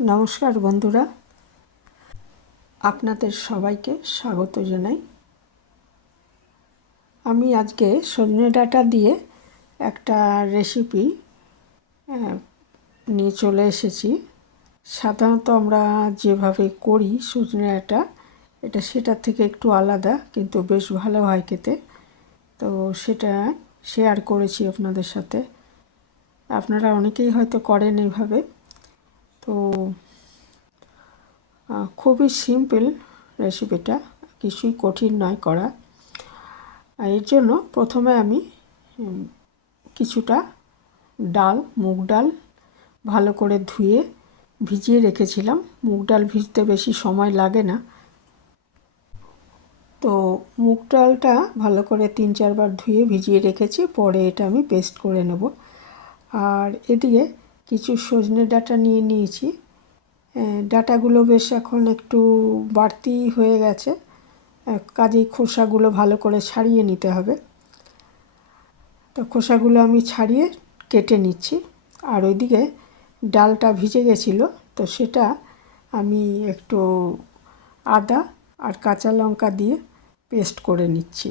নমস্কার বন্ধুরা, আপনাদের সবাইকে স্বাগত জানাই। আমি আজকে সজনে ডাঁটা দিয়ে একটা রেসিপি নিয়ে চলে এসেছি। সাধারণত আমরা যেভাবে করি সজনে ডাঁটা, এটা সেটার থেকে একটু আলাদা, কিন্তু বেশ ভালো হয় খেতে। তো সেটা শেয়ার করেছি আপনাদের সাথে। আপনারা অনেকেই হয়তো করেন এইভাবে। তো খুবই সিম্পল রেসিপিটা, কিছুই কঠিন নয় করা। এর জন্য প্রথমে আমি কিছুটা ডাল, মুগ ডাল ভালো করে ধুয়ে ভিজিয়ে রেখেছিলাম। মুগ ডাল ভিজতে বেশি সময় লাগে না। তো মুগ ডালটা ভালো করে 3-4 বার ধুয়ে ভিজিয়ে রেখেছি। পরে এটা আমি পেস্ট করে নেব। আর এদিকে কিছু সজনে ডাঁটা নিয়ে নিয়েছি। ডাঁটাগুলো বেশ এখন একটু বাড়তি হয়ে গেছে, কাজেই খোসাগুলো ভালো করে ছাড়িয়ে নিতে হবে। তো খোসাগুলো আমি ছাড়িয়ে কেটে নিচ্ছি। আর ওইদিকে ডালটা ভিজে গেছিলো, তো সেটা আমি একটু আদা আর কাঁচা লঙ্কা দিয়ে পেস্ট করে নিচ্ছি।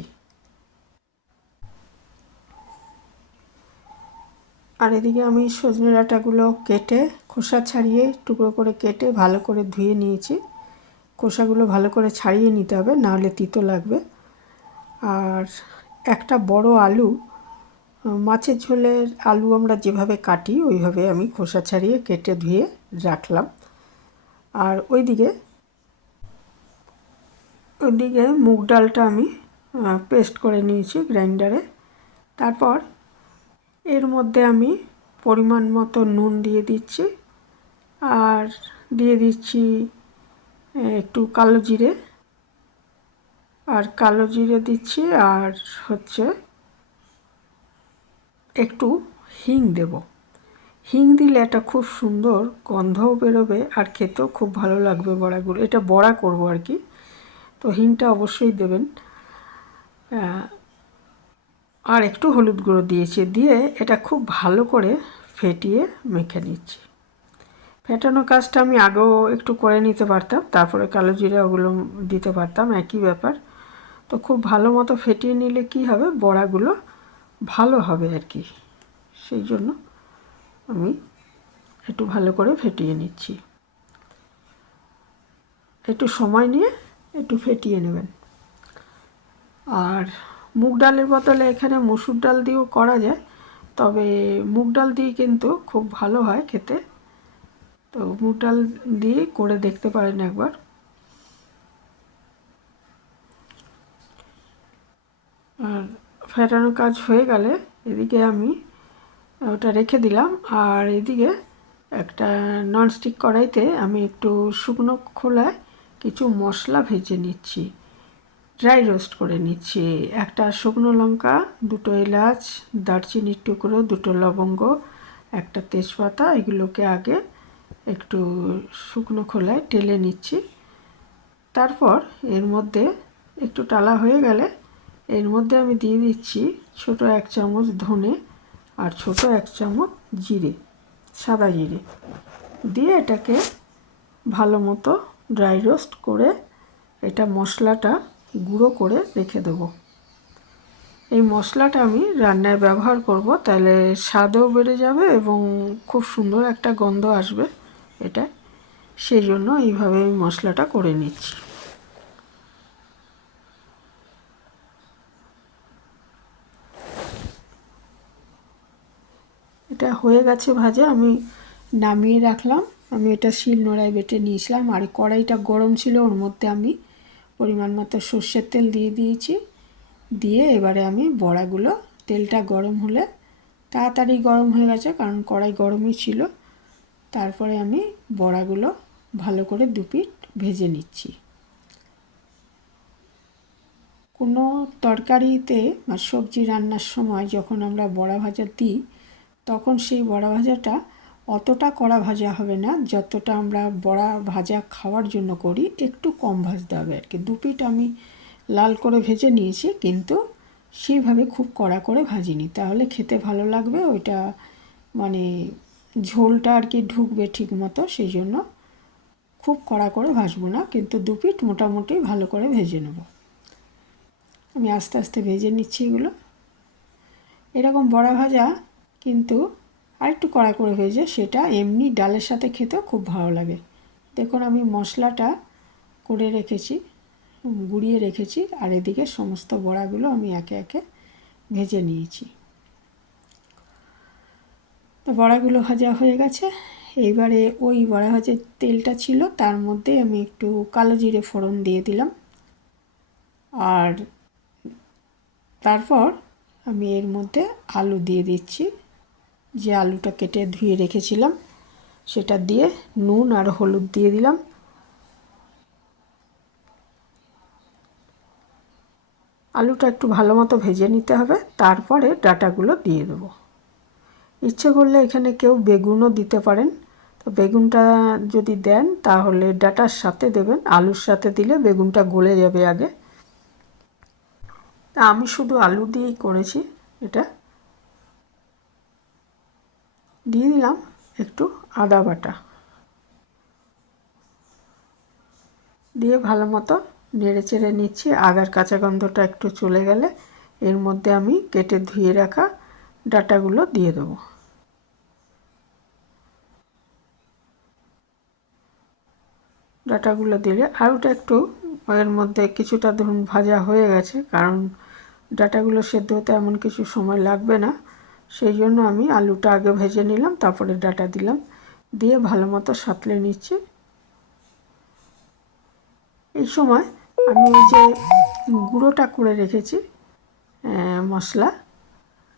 আর এদিকে আমি সজনে ডাঁটাগুলো কেটে খোসা ছাড়িয়ে টুকরো করে কেটে ভালো করে ধুয়ে নিয়েছি। খোসাগুলো ভালো করে ছাড়িয়ে নিতে হবে, নাহলে তিতো লাগবে। আর একটা বড় আলু, মাছের ঝোলের আলু আমরা যেভাবে কাটি ওইভাবে আমি খোসা ছাড়িয়ে কেটে ধুয়ে রাখলাম। আর ওইদিকে মুগ ডালটা আমি পেস্ট করে নিয়েছি গ্রাইন্ডারে। তারপর এর মধ্যে আমি পরিমাণ মতো নুন দিয়ে দিচ্ছি, আর দিয়ে দিচ্ছি একটু কালো জিরে, দিচ্ছি, আর হচ্ছে একটু হিং দেব। হিং দিলে একটা খুব সুন্দর গন্ধও বেরোবে, আর খেতেও খুব ভালো লাগবে বড়াগুলো। এটা বড়া করব আর কি, তো হিংটা অবশ্যই দেবেন। আর একটু হলুদ গুঁড়ো দিয়েছি, দিয়ে এটা খুব ভালো করে ফেটিয়ে মেখে নিচ্ছি। ফেটানোর কাজটা আমি আগেও একটু করে নিতে পারতাম, তারপরে কালো জিরা ওগুলো দিতে পারতাম, একই ব্যাপার। তো খুব ভালো মতো ফেটিয়ে নিলে কি হবে, বড়াগুলো ভালো হবে আর কি। সেই জন্য আমি একটু ভালো করে ফেটিয়ে নিচ্ছি। একটু সময় নিয়ে একটু ফেটিয়ে নেবেন। আর মুগ ডালের বদলে এখানে মসুর ডাল দিয়েও করা যায়, তবে মুগ ডাল দিয়ে কিন্তু খুব ভালো হয় খেতে। তো মুগ ডাল দিয়ে করে দেখতে পারেন একবার। আর ফেটানোর কাজ হয়ে গেলে এদিকে আমি ওটা রেখে দিলাম। আর এদিকে একটা ননস্টিক কড়াইতে আমি একটু শুকনো খোলায় কিছু মশলা ভেজে নিচ্ছি, ড্রাই রোস্ট করে নিচ্ছি। একটা শুকনো লঙ্কা, 2টো এলাচ, দারচিনির টুকরো, 2টো লবঙ্গ, একটা তেজপাতা, এগুলোকে আগে একটু শুকনো খোলায় টেলে নিচ্ছি। তারপর এর মধ্যে একটু টালা হয়ে গেলে এর মধ্যে আমি দিয়ে দিচ্ছি ছোটো 1 চামচ ধনে আর ছোটো 1 চামচ জিরে, সাদা জিরে দিয়ে এটাকে ভালো মতো ড্রাই রোস্ট করে এটা মশলাটা গুঁড়ো করে রেখে দেবো। এই মশলাটা আমি রান্নায় ব্যবহার করব, তাহলে স্বাদও বেড়ে যাবে এবং খুব সুন্দর একটা গন্ধ আসবে এটা। সেই জন্য এইভাবে আমি মশলাটা করে নিচ্ছি। এটা হয়ে গেছে ভাজা, আমি নামিয়ে রাখলাম। আমি এটা শিলনোড়ায় বেটে নিয়েছিলাম। আর কড়াইটা গরম ছিল, ওর মধ্যে আমি পরিমাণ মতো সর্ষের তেল দিয়ে দিয়েছি। দিয়ে এবারে আমি বড়াগুলো, তেলটা গরম হলে, তাড়াতাড়ি গরম হয়ে গেছে কারণ কড়াই গরমই ছিল, তারপরে আমি বড়াগুলো ভালো করে 2 পিঠ ভেজে নিচ্ছি। কোনো তরকারিতে বা সবজি রান্নার সময় যখন আমরা বড়া ভাজা দিই, তখন সেই বড়া ভাজাটা অতটা কড়া ভাজা হবে না, যতটা আমরা বড়া ভাজা খাওয়ার জন্য করি। একটু কম ভাজতে হবে আর কি। 2 পিঠ আমি লাল করে ভেজে নিয়েছি, কিন্তু সেইভাবে খুব কড়া করে ভাজিনি, তাহলে খেতে ভালো লাগবে। ওইটা মানে ঝোলটা আর কি ঢুকবে ঠিক মতো, সেই জন্য খুব কড়া করে ভাজবো না, কিন্তু দু পিঠ মোটামুটি ভালো করে ভেজে নেব। আমি আস্তে আস্তে ভেজে নিচ্ছি এগুলো। এরকম বড়া ভাজা কিন্তু আরেকটু কড়া করে ভেজে সেটা এমনি ডালের সাথে খেতেও খুব ভালো লাগে। দেখুন আমি মশলাটা করে রেখেছি, গুঁড়িয়ে রেখেছি, আর এদিকে সমস্ত বড়াগুলো আমি একে একে ভেজে নিয়েছি। তো বড়াগুলো ভাজা হয়ে গেছে। এইবারে ওই বড়া ভাজার তেলটা ছিল, তার মধ্যে আমি একটু কালো জিরে ফোড়ন দিয়ে দিলাম। আর তারপর আমি এর মধ্যে আলু দিয়ে দিচ্ছি, যে আলুটা কেটে ধুয়ে রেখেছিলাম সেটা দিয়ে নুন আর হলুদ দিয়ে দিলাম। আলুটা একটু ভালো মতো ভেজে নিতে হবে, তারপরে ডাঁটাগুলো দিয়ে দেবো। ইচ্ছে করলে এখানে কেউ বেগুনও দিতে পারেন। তো বেগুনটা যদি দেন তাহলে ডাঁটার সাথে দেবেন, আলুর সাথে দিলে বেগুনটা গলে যাবে আগে। তা আমি শুধু আলু দিয়েই করেছি। এটা দিয়ে দিলাম একটু আদা বাটা, দিয়ে ভালো মতো নেড়ে চেড়ে নিচ্ছি। আদার কাঁচা গন্ধটা একটু চলে গেলে এর মধ্যে আমি কেটে ধুয়ে রাখা ডাঁটাগুলো দিয়ে দেবো। ডাঁটাগুলো দিলে আলুটা একটু এর মধ্যে কিছুটা ধরুন ভাজা হয়ে গেছে, কারণ ডাঁটাগুলো সেদ্ধ হতে এমন কিছু সময় লাগবে না, সেই জন্য আমি আলুটা আগে ভেজে নিলাম, তারপরে ডাঁটা দিলাম, দিয়ে ভালো মতো সাঁতলে নিচ্ছি। এই সময় আমি এই যে গুঁড়োটা করে রেখেছি, মশলা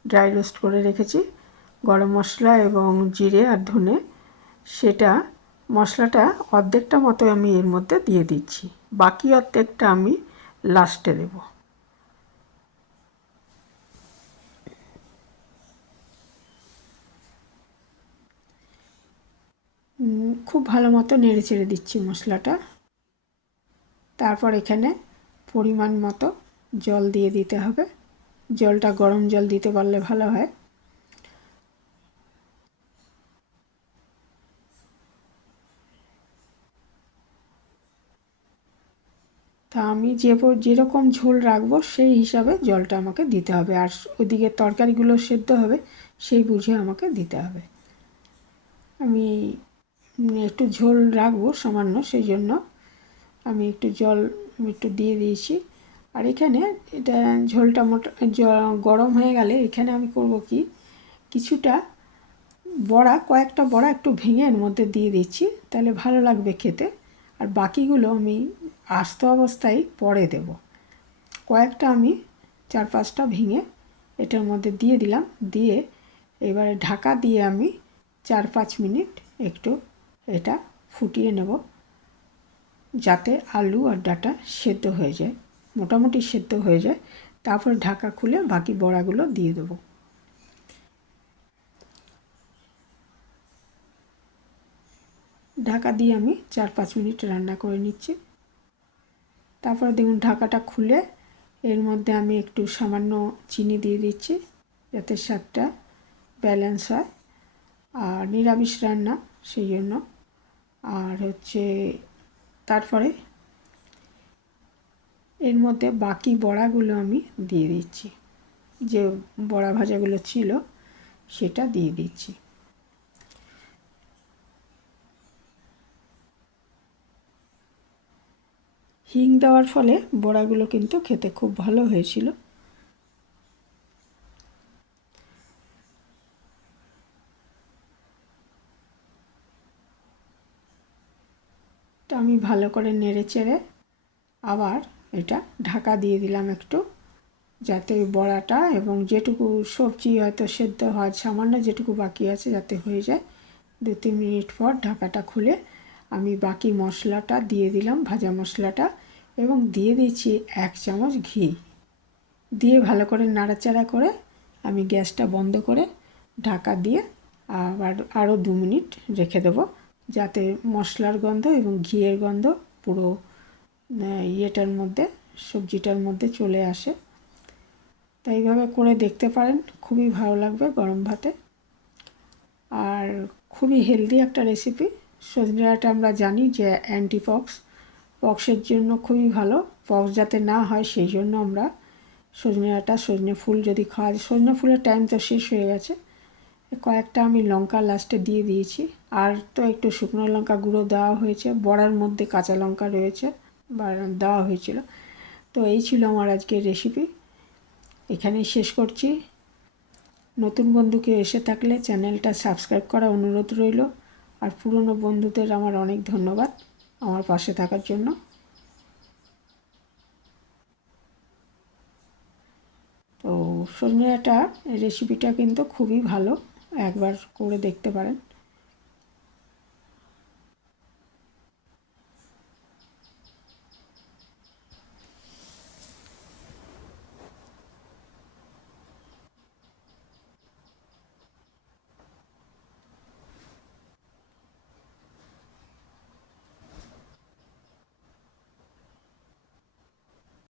ড্রাই রোস্ট করে রেখেছি, গরম মশলা এবং জিরে আর ধনে, সেটা মশলাটা অর্ধেকটা মতো আমি এর মধ্যে দিয়ে দিচ্ছি, বাকি অর্ধেকটা আমি লাস্টে দেব। খুব ভালো মতো নেড়ে চেড়ে দিচ্ছি মশলাটা। তারপর এখানে পরিমাণ মতো জল দিয়ে দিতে হবে। জলটা গরম জল দিতে পারলে ভালো হয়। তা আমি যেরকম ঝোল রাখবো সেই হিসাবে জলটা আমাকে দিতে হবে, আর ওইদিকে তরকারিগুলো সেদ্ধ হবে সেই বুঝে আমাকে দিতে হবে। আমি একটু ঝোল রাখবো সামান্য, সেই জন্য আমি একটু জল একটু দিয়ে দিয়েছি। আর এখানে এটা ঝোলটা গরম হয়ে গেলে এখানে আমি করব কি, কিছুটা কয়েকটা বড়া একটু ভেঙে এর মধ্যে দিয়ে দিচ্ছি, তাহলে ভালো লাগবে খেতে। আর বাকিগুলো আমি আস্ত অবস্থায় পরে দেব। কয়েকটা আমি 4-5টা ভেঙে এটার মধ্যে দিয়ে দিলাম, দিয়ে এবারে ঢাকা দিয়ে আমি 4-5 মিনিট একটু এটা ফুটিয়ে নেব, যাতে আলু আর ডাঁটা সেদ্ধ হয়ে যায়, মোটামুটি সেদ্ধ হয়ে যায়। তারপর ঢাকা খুলে বাকি বড়াগুলো দিয়ে দেবো। ঢাকা দিয়ে আমি 4-5 মিনিট রান্না করে নিচ্ছি। তারপরে দেখুন ঢাকাটা খুলে এর মধ্যে আমি একটু সামান্য চিনি দিয়ে দিচ্ছি, যাতে স্বাদটা ব্যালেন্স হয়, আর নিরামিষ রান্না সেই জন্য। আর তারপরে এর মধ্যে বাকি বড়াগুলো আমি দিয়ে দিচ্ছি, যে বড়া ভাজাগুলো ছিল সেটা দিয়ে দিচ্ছি। হিং দেওয়ার ফলে বড়াগুলো কিন্তু খেতে খুব ভালো হয়েছিল। তো আমি ভালো করে নেড়ে চেড়ে আবার এটা ঢাকা দিয়ে দিলাম একটু, যাতে ওই বড়াটা এবং যেটুকু সবজি হয়তো সেদ্ধ হয় সামান্য যেটুকু বাকি আছে যাতে হয়ে যায়। 2-3 মিনিট পর ঢাকাটা খুলে আমি বাকি মশলাটা দিয়ে দিলাম, ভাজা মশলাটা, এবং দিয়ে দিচ্ছি 1 চামচ ঘি, দিয়ে ভালো করে নাড়াচাড়া করে আমি গ্যাসটা বন্ধ করে ঢাকা দিয়ে আবার আরও 2 মিনিট রেখে দেবো, যাতে মশলার গন্ধ এবং ঘিয়ের গন্ধ পুরো ইয়েটার মধ্যে, সবজিটার মধ্যে চলে আসে। তাই এইভাবে করে দেখতে পারেন, খুবই ভালো লাগবে গরম ভাতে। আর খুবই হেলদি একটা রেসিপি, সজনে ডাঁটা আমরা জানি যে পক্সের জন্য খুবই ভালো। পক্স যাতে না হয় সেই জন্য আমরা সজনে ডাঁটা, সজনে ফুল যদি খাওয়া যায়, সজনে ফুলের টাইম তো শেষ হয়ে গেছে। কয়েকটা আমি লঙ্কা লাস্টে দিয়ে দিয়েছি, আর তো একটু শুকনো লঙ্কা গুঁড়ো দেওয়া হয়েছে, বড়ার মধ্যে কাঁচা লঙ্কা রয়েছে বা দেওয়া হয়েছিল। তো এই ছিল আমার আজকের রেসিপি, এখানেই শেষ করছি। নতুন বন্ধুকে এসে থাকলে চ্যানেলটা সাবস্ক্রাইব করা অনুরোধ রইল, আর পুরনো বন্ধুদের আমার অনেক ধন্যবাদ আমার পাশে থাকার জন্য। তো সজনে ডাঁটা রেসিপিটা কিন্তু খুবই ভালো, একবার করে দেখতে পারেন।